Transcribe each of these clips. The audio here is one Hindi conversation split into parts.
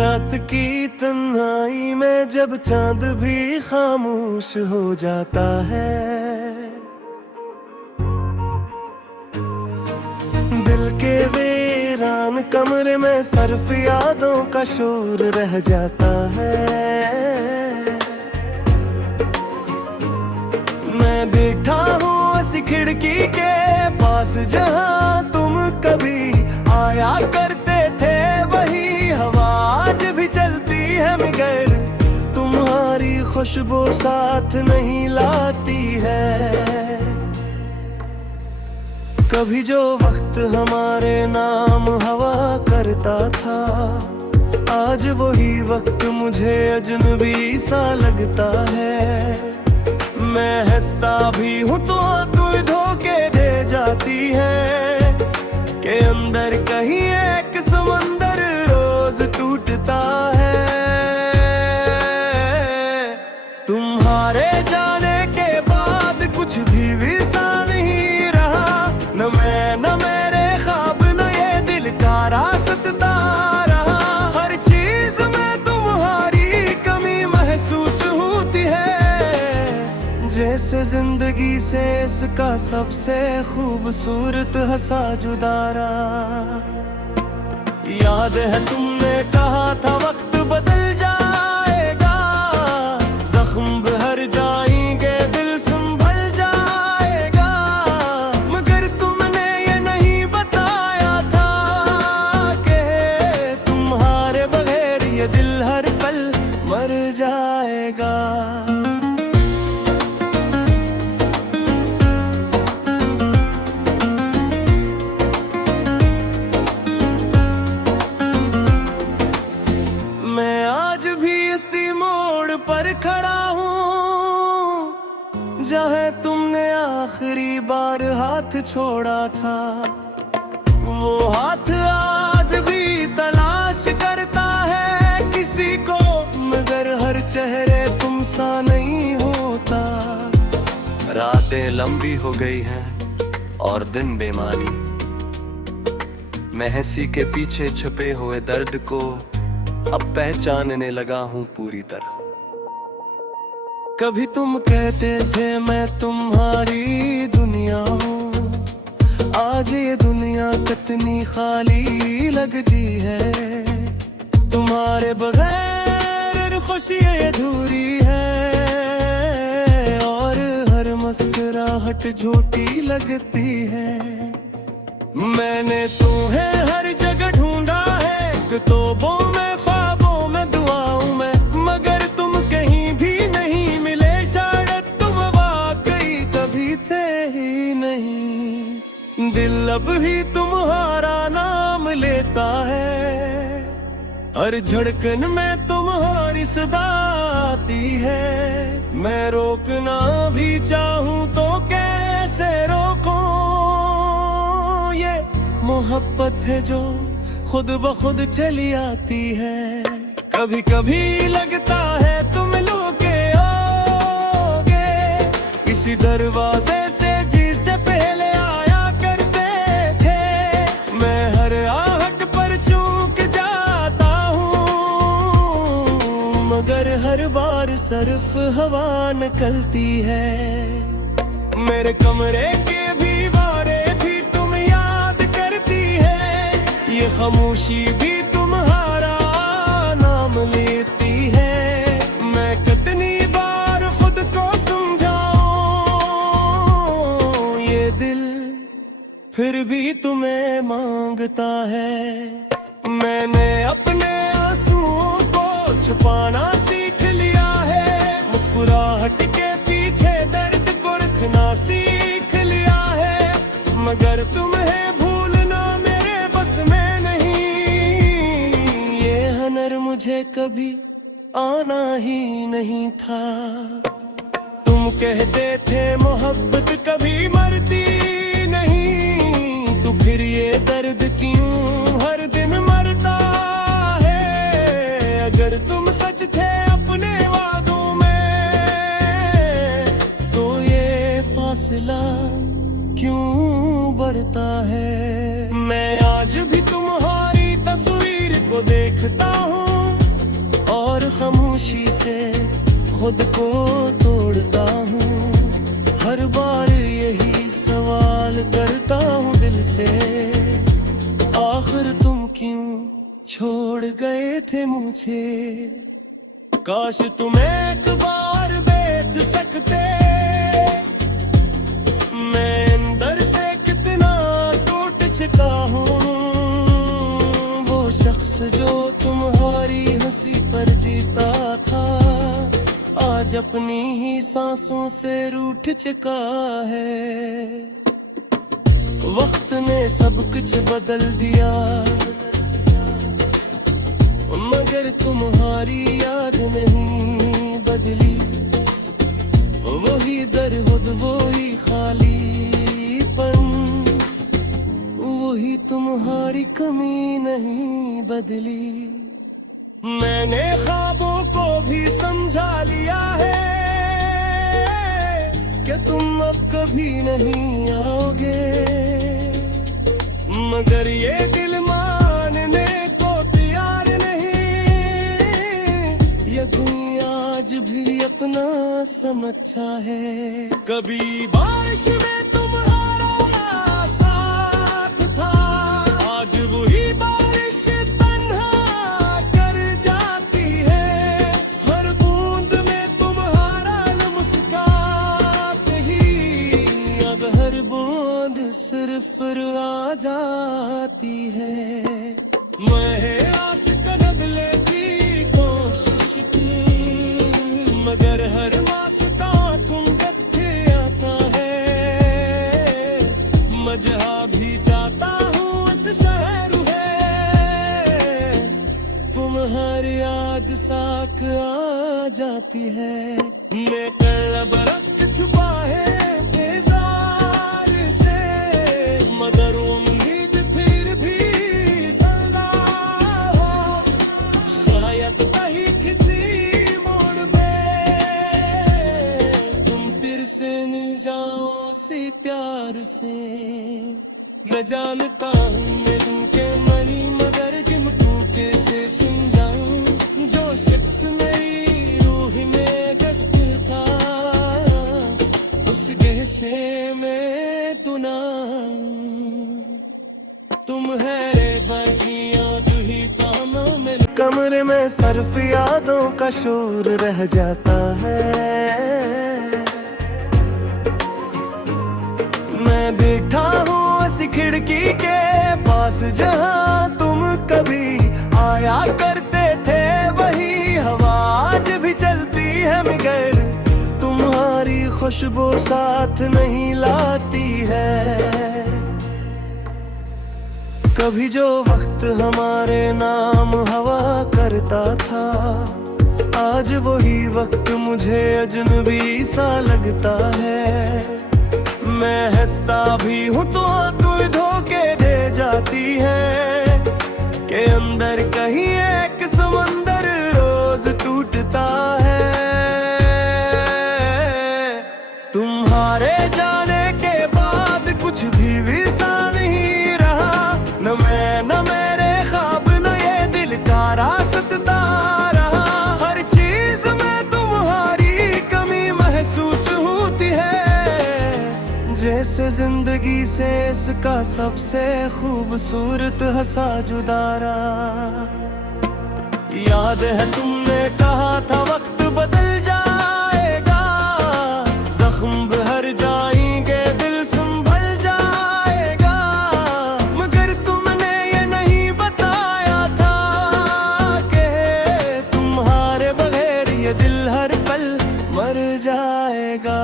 रात की तन्हाई में जब चांद भी खामोश हो जाता है, दिल के वीरान कमरे में सिर्फ यादों का शोर रह जाता है। मैं बैठा हूँ ऐसी खिड़की के पास जहाँ तुम कभी आया करते थे, वही हवा आज भी चलती है मगर तुम्हारी खुशबू साथ नहीं लाती है। कभी जो वक्त हमारे नाम हवा करता था, आज वही वक्त मुझे अजनबी सा लगता है। मैं हंसता भी हूँ तो तू धोखे दे जाती है कि अंदर कहीं एक समंदर रोज टूटता है। तुम्हारे जाने के बाद कुछ भी वैसा नहीं रहा, न मैं न मेरे ख्वाब न ये दिल का रास्ता रहा। हर चीज में तुम्हारी कमी महसूस होती है, जैसे जिंदगी से इसका सबसे खूबसूरत हंसा जुदारा। याद है तुमने कहा था वक्त बदल जाएगा, जख्म भर जाएंगे दिल संभल जाएगा, मगर तुमने ये नहीं बताया था कि तुम्हारे बगैर ये दिल हर पल मर जाएगा। पर खड़ा हूँ जहाँ तुमने आखिरी बार हाथ छोड़ा था, वो हाथ आज भी तलाश करता है किसी को, मगर हर चेहरे तुम सा नहीं होता। रातें लंबी हो गई हैं और दिन बेमानी, मैं हंसी के पीछे छुपे हुए दर्द को अब पहचानने लगा हूँ पूरी तरह। कभी तुम कहते थे मैं तुम्हारी दुनिया हूँ, आज ये दुनिया कितनी खाली लगती है। तुम्हारे बगैर खुशी अधूरी है और हर मुस्कुराहट झूठी लगती है। मैंने तुम्हें हर जगह ढूंढा है, किताबों में ख्वाबों में दुआओं में, मगर तुम कहीं भी नहीं मिले। शायद तुम वाकई कभी थे ही नहीं। दिल अब भी तुम्हारा नाम लेता है, हर धड़कन में तुम्हारी सदा आती है। मैं रोकना भी चाहूं तो कैसे रोकूं, ये मोहब्बत है जो खुद ब खुद चली आती है। कभी कभी लगता है तुम लुके होगे इसी दरवाजे से जिससे पहले आया करते थे। मैं हर आहट पर चूक जाता हूँ, मगर हर बार सिर्फ हवा निकलती है। मेरे कमरे के भी बारे भी तुम याद करती है, ये खामोशी भी तुम्हारा नाम लेती है। मैं कितनी बार खुद को समझाऊं, ये दिल फिर भी तुम्हें मांगता है। मैंने अपने आंसुओं को छुपाना सीख लिया है, मुस्कुराहट के पीछे दर्द को रखना सीख लिया है, मगर तुम्हें भूलना मेरे बस में नहीं। ये हनर मुझे कभी आना ही नहीं था। तुम कहते थे मोहब्बत कभी मरती नहीं, तो फिर ये दर्द क्यों हर दिन मरता है। अगर तुम सच थे अपने वादों में, तो ये फासला क्यों बढ़ता है। मैं आज भी तुम्हारी तस्वीर को देखता हूँ और खामोशी से खुद को तोड़ता हूँ। हर बार यही सवाल करता हूँ दिल से, आखिर तुम क्यों छोड़ गए थे मुझे। काश तुम एक बार बेच सकते, मैं अंदर से कितना टूट चुका हूँ। वो शख्स जो तुम्हारी हंसी पर जीता था, आज अपनी ही सांसों से रूठ चुका है। वक्त ने सब कुछ बदल दिया, मगर तुम्हारी याद नहीं बदली। वही दर्द, वही खालीपन, वही तुम्हारी कमी नहीं बदली। मैंने ख्वाबों को भी समझा लिया है कि तुम अब कभी नहीं आओगे, मगर ये दिल मानने को तैयार नहीं। ये दुनिया आज भी अपना समझा है। कभी बारिश में तुम्हारा साथ था, आज वही बारिश तन्हा कर जाती है। हर बूंद में तुम्हारा मुस्कुराते ही अब हर बूंद सिर्फ रुआ जाती है। मैं आस कर बदले की कोशिश की, मगर हर मासूका तुम कत्थे आता है। मजहा भी जाता हूँ इस शहर है, तुम्हारी याद साक आ जाती है। मैं कलब रख छुपा है बेजार से, मगर उम्मीद फिर भी जिंदा हो। शायद कहीं किसी मोड़ पे तुम फिर से मिल जाओ उसी प्यार से। मैं जानता हूँ मैं तुमके मरी, मगर तुमको कैसे समझाऊं। जो शख्स मेरी रूह में दस्त था, उस गह से मैं दुनाऊं। तुम है बगियां जो ही तामा में, कमरे में सिर्फ यादों का शोर रह जाता है। मैं बैठा हूँ ऐसी खिड़की के पास, जहाँ तुम कभी आया करते थे। वही हवा आज भी चलती है, मगर तुम्हारी खुशबू साथ नहीं लाती है। कभी जो वक्त हमारे नाम हवा करता था, आज वही वक्त मुझे अजनबी सा लगता है। मैं हंसता भी हूँ तो तू धोखे दे जाती है, कि अंदर कहीं एक समंदर रोज टूटता है। तुम्हारे जाने के बाद कुछ भी वैसा नहीं रहा, न मैं न मेरे ख्वाब न ये दिल का रास्ता रहा। हर चीज में तुम्हारी कमी महसूस होती है, जैसे जिंदगी से इसका सबसे खूबसूरत हंसा जुदारा। याद है तुमने कहा था वक्त बदल जाएगा, जख्म भर जाएंगे दिल संभल जाएगा। मगर तुमने ये नहीं बताया था कि तुम्हारे बगैर ये दिल हर पल मर जाएगा।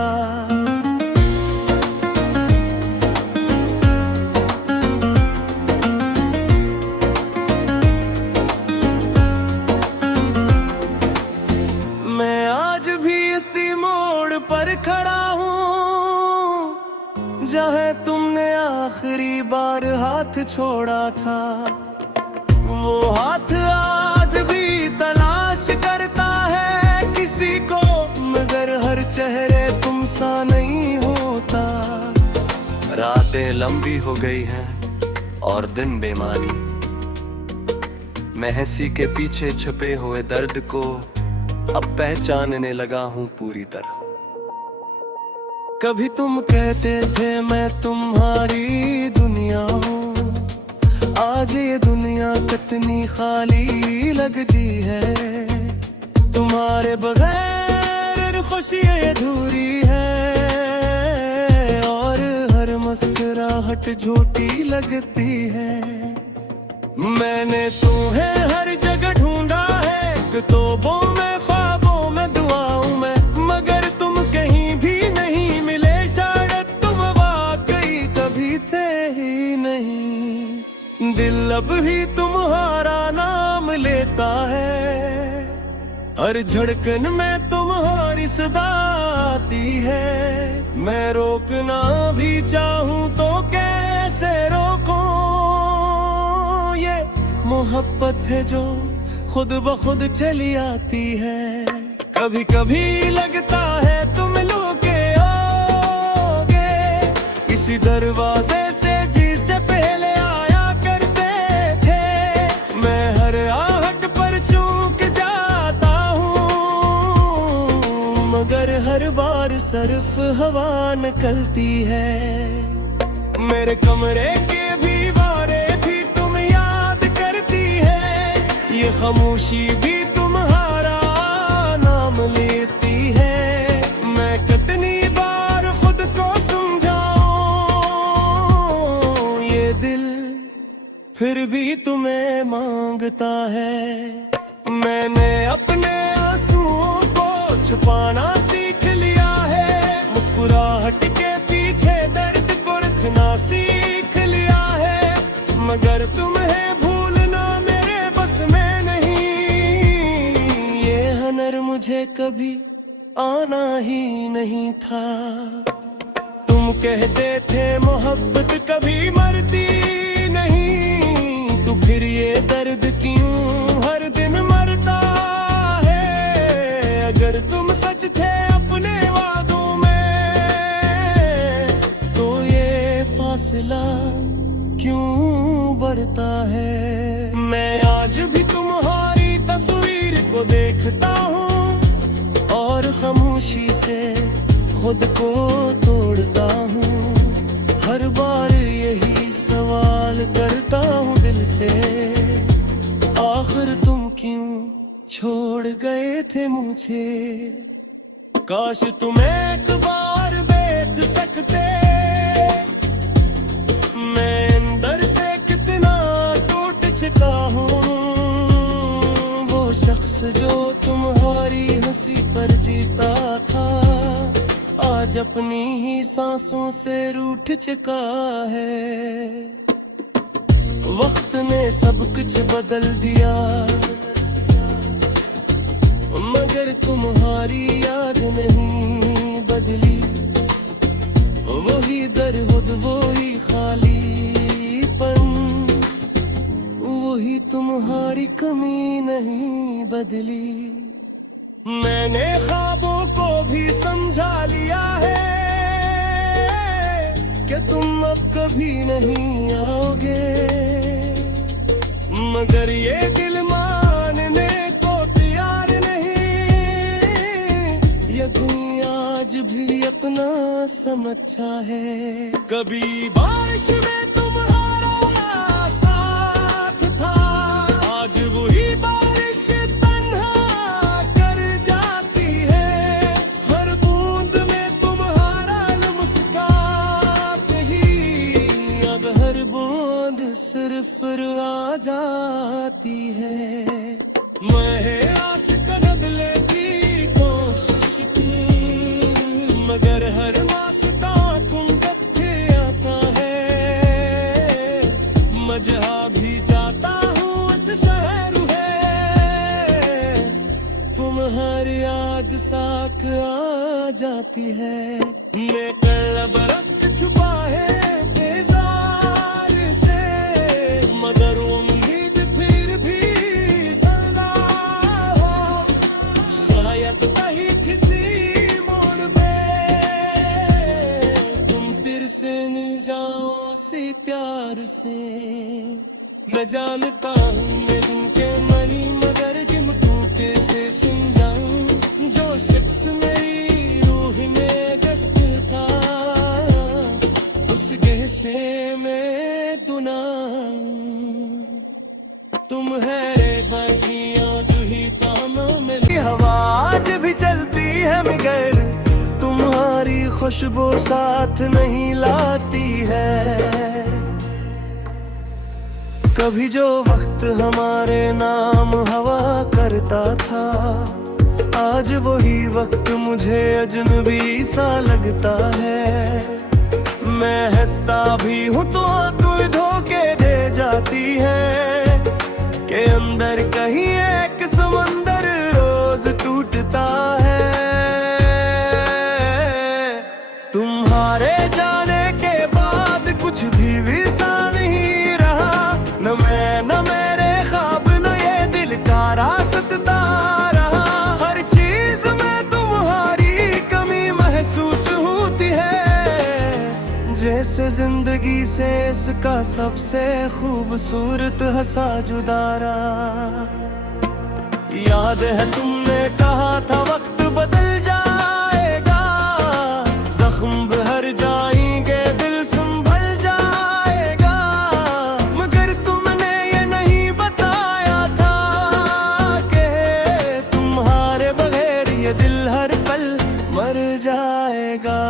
पर खड़ा हूँ जहाँ तुमने आखिरी बार हाथ छोड़ा था। वो हाथ आज भी तलाश करता है किसी को, मगर हर चेहरे तुम सा नहीं होता। रातें लंबी हो गई हैं और दिन बेमानी, मैं हंसी के पीछे छुपे हुए दर्द को अब पहचानने लगा हूँ पूरी तरह। कभी तुम कहते थे मैं तुम्हारी दुनिया हूँ, आज ये दुनिया कितनी खाली लगती है। तुम्हारे बगैर खुशी अधूरी है और हर मुस्कुराहट झूठी लगती है। मैंने तुम्हें हर जगह ढूंढा है, किताबों में, ख्वाबों में, दुआओं में, मगर तुम कहीं भी नहीं मिले। शायद तुम वाकई कभी थे ही नहीं। दिल अब भी तुम्हारा नाम लेता है, हर धड़कन में तुम्हारी सदा आती है। मैं रोकना भी चाहूं तो कैसे रोकूं, ये मोहब्बत है जो खुद ब खुद चली आती है। कभी कभी लगता है तुम लोग आओगे इसी दरवाजे से जिससे पहले आया करते थे। मैं हर आहट पर चूक जाता हूँ, मगर हर बार सिर्फ हवा निकलती है। मेरे कमरे के भी बारे भी तुम याद करती है, ये खामोशी भी तुम्हारा नाम लेती है। मैं कितनी बार खुद को समझाऊं, ये दिल फिर भी तुम्हें मांगता है। मैंने अपने आंसुओं को छुपाना सीख लिया है, मुस्कुराहट के पीछे दर्द को रखना सीख लिया है। मगर तुम्हें भूलना मेरे बस में नहीं, ये हनर मुझे कभी आना ही नहीं था। तुम कहते थे मोहब्बत कभी मरती नहीं, तो फिर ये दर्द क्यों हर दिन मरता है। अगर तुम सच थे अपने वादों में, तो ये फासला क्यों बढ़ता है। मैं आज भी तुम्हारी तस्वीर को देखता हूँ और खामोशी से खुद को तोड़ता हूँ। हर बार यही सवाल करता हूँ दिल से, आखिर तुम क्यों छोड़ गए थे मुझे। काश तुम एक बार बैठ सकते, मैं अंदर से कितना टूट चुका हूँ। वो शख्स जो तुम्हारी हंसी पर जीता था, आज अपनी ही सांसों से रूठ चुका है। वक्त ने सब कुछ बदल दिया, मगर तुम्हारी याद नहीं बदली। वही दरहुद, वही खालीपन, वही तुम्हारी कमी नहीं बदली। मैंने ख्वाबों को भी समझा लिया है कि तुम अब कभी नहीं आओगे, मगर ये दिल मानने को तैयार नहीं। यकीन आज भी अपना समझा है। कभी बारिश में तुम्हारा साथ था, आज वही बारिश तन्हा कर जाती है। हर बूंद में तुम्हारा मुस्कान ही, अब हर बूंद सिर्फ रुआ जाती है। मैं आस कर बदले की कोशिश की, मगर हर मासता तुम तथ्य आता है। मजहा भी जाता हूँ इस शहर है, तुम्हारी याद साक आ जाती है। मैं कलब रख छुपा है बेजार से, मगर उम्मीद फिर भी जिंदा हो। शायद कहीं किसी मोड़ पे तुम फिर से मिल जाओ उसी प्यार से। मैं जानता हूँ मैं दिल के मरी मगर किम टूटे से सुन जाऊं जो शख्स मेरी रूह में गस्त था उस गेह से मैं दुना तुम है बागियां जो ही ताना में हवा आज भी चलती है मगर तुम्हारी खुशबू साथ नहीं लाती है कभी जो वक्त हमारे नाम हवा करता था आज वही वक्त मुझे अजनबी सा लगता है मैं हंसता भी हूँ तो तू धोखे दे जाती है के अंदर कहीं एक समंदर रोज टूटता है तुम्हारे जाने के बाद कुछ भी वैसा नहीं रहा न मैं न मेरे ख्वाब न ये दिल का रास्ता रहा हर चीज में तुम्हारी कमी महसूस होती है जैसे जिंदगी से इसका सबसे खूबसूरत हंसा जुदारा याद है तुमने कहा था वक्त बदल जाएगा जख्म भर जाएंगे दिल संभल जाएगा मगर तुमने ये नहीं बताया था कि तुम्हारे बगैर ये दिल हर पल मर जाएगा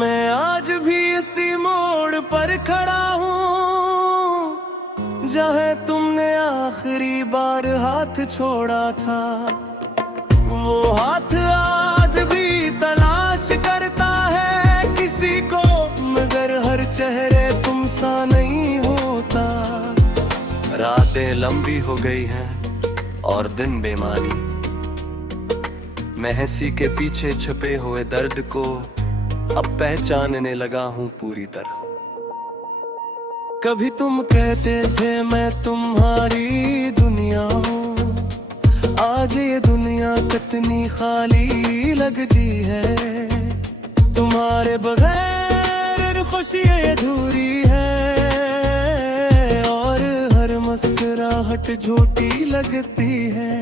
मैं आज भी इसी मोड़ पर खड़ा हूँ जहाँ तुमने आखिरी बार हाथ छोड़ा था वो हाथ आज भी तलाश करता है किसी को मगर हर चेहरे तुम सा नहीं होता रातें लंबी हो गई हैं और दिन बेमानी मैं हंसी के पीछे छुपे हुए दर्द को अब पहचानने लगा हूँ पूरी तरह कभी तुम कहते थे मैं तुम्हारी दुनिया हूँ आज ये दुनिया कितनी खाली लगती है तुम्हारे बगैर खुशी अधूरी है और हर मुस्कुराहट झूठी लगती है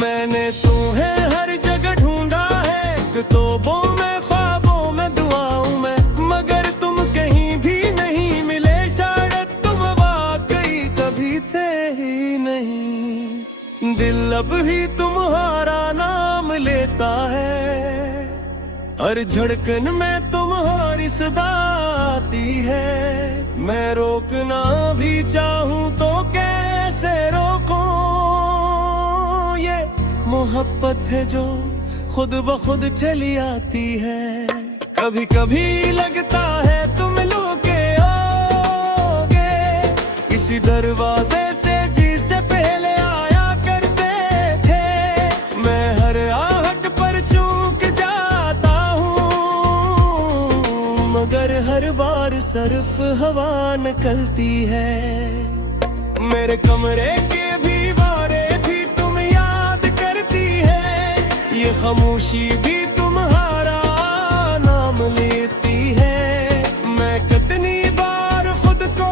मैंने तुम्हें हर जगह ढूंढा है किताबों में ख्वाबों में दुआओं में मगर तुम कहीं भी नहीं मिले शायद तुम वाकई कभी थे ही नहीं दिल अब भी तुम्हारा नाम लेता है हर धड़कन में तुम्हारी सदा आती है मैं रोकना भी चाहूं तो कैसे रोकूं ये मोहब्बत है जो खुद ब खुद चली आती है कभी कभी लगता है तुम लुके होगे इसी दरवाजे से जिससे पहले आया करते थे मैं हर आहट पर चूक जाता हूँ मगर हर बार सिर्फ हवा निकलती है मेरे कमरे के भी बारे भी तुम याद करती है ये खामोशी भी तुम्हारा नाम लेती है मैं कितनी बार खुद को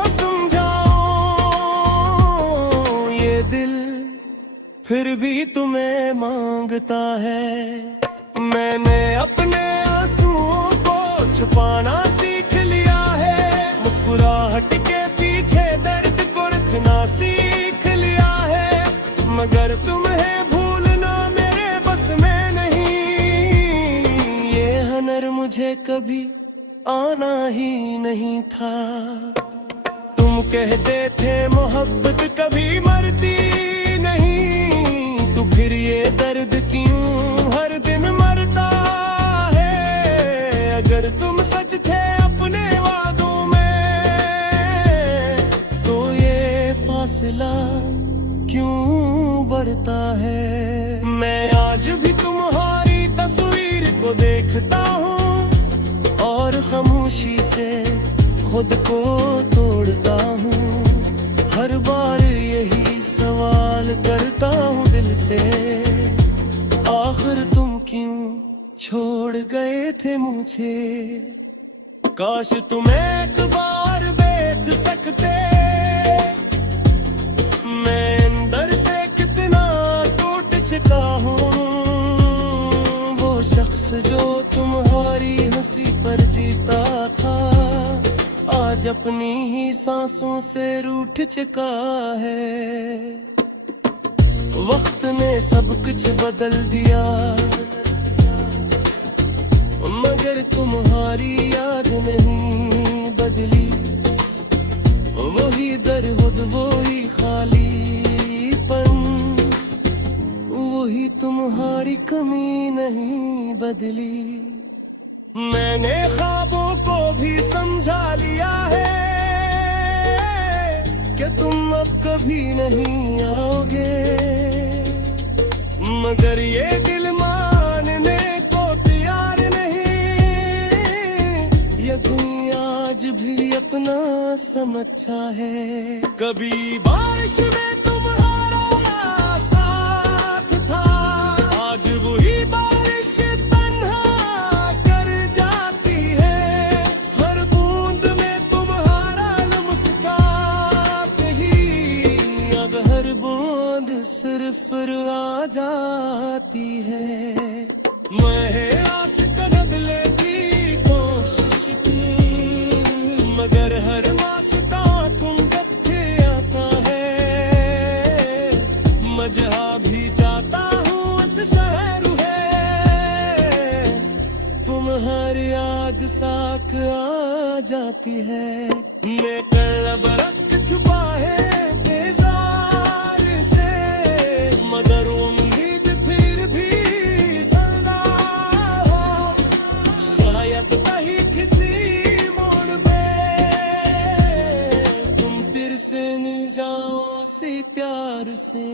समझाऊं ये दिल फिर भी तुम्हें मांगता है मैंने अपने आंसुओं को छुपाना सीख लिया है मुस्कुराहट के पीछे दर्द को रखना सीख लिया है मगर तुम्हें भूलना मेरे बस में नहीं ये हनर मुझे कभी आना ही नहीं था तुम कहते थे मोहब्बत कभी मरती नहीं तो फिर ये दर्द क्यों हर दिन मरता है अगर तुम सच थे अपने वादों में तो ये फासला क्यों बढ़ता है मैं आज भी तुम्हारी तस्वीर को देखता हूँ और खामोशी से खुद को तोड़ता हूँ हर बार यही सवाल करता हूँ थे मुझे। काश तुम एक बार देख सकते, मैं अंदर से कितना टूट चुका हूँ। वो शख्स जो तुम्हारी हंसी पर जीता था, आज अपनी ही सांसों से रूठ चुका है। वक्त ने सब कुछ बदल दिया, मगर तुम्हारी याद नहीं बदली। वही दरहुद, वही खालीपन, वही तुम्हारी कमी नहीं बदली। मैंने ख्वाबों को भी समझा लिया है कि तुम अब कभी नहीं आओगे, मगर ये दिल मानने को तैयार नहीं। ये दुनिया आज भी अपना समझा है। कभी बारिश में तुम्हारा साथ था, आज वही बारिश तन्हा कर जाती है। हर बूंद में तुम्हारा मुस्कुराहट ही, अब हर बूंद सिर्फ रुआ जाती है। मैं आस कर बदले की कोशिश की, मगर हर वास्ता तुम कथे आता है। मजहा भी जाता हूँ इस शहर है, तुम्हारी याद साक आ जाती है। मैं कलब रख छुपा है बेजार से, मगर उम्मीद फिर भी जिंदा हो। शायद कहीं किसी मोड़ पे तुम फिर से मिल जाओ उसी प्यार से।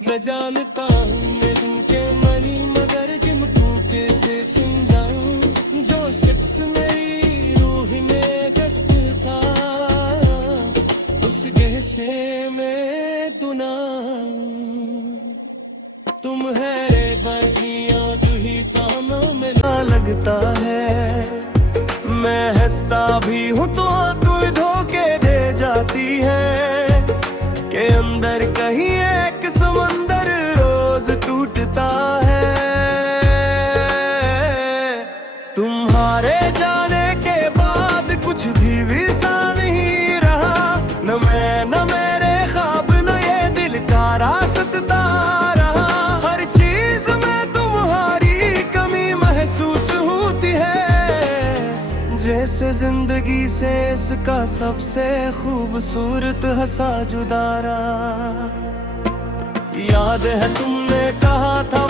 मैं जानता हूँ मैं तुमके मनी, मगर तुमको कैसे समझाऊं। जो शख्स मेरी रूह में गस्त था, उस गहसे में दुनाऊं। तुम है बगियां जो ही कामों में ना लगता है। मैं हंसता भी हूँ तो तू धोखे दे जाती है, के अंदर कहीं एक समंदर रोज टूटता है। तुम्हारे जाने के बाद कुछ भी वैसा नहीं रहा, न मैं न मेरे ख्वाब न ये दिल का रास्ता रहा। हर चीज में तुम्हारी कमी महसूस होती है, जैसे जिंदगी से इसका सबसे खूबसूरत हंसा जुदा रहा। याद है तुमने कहा था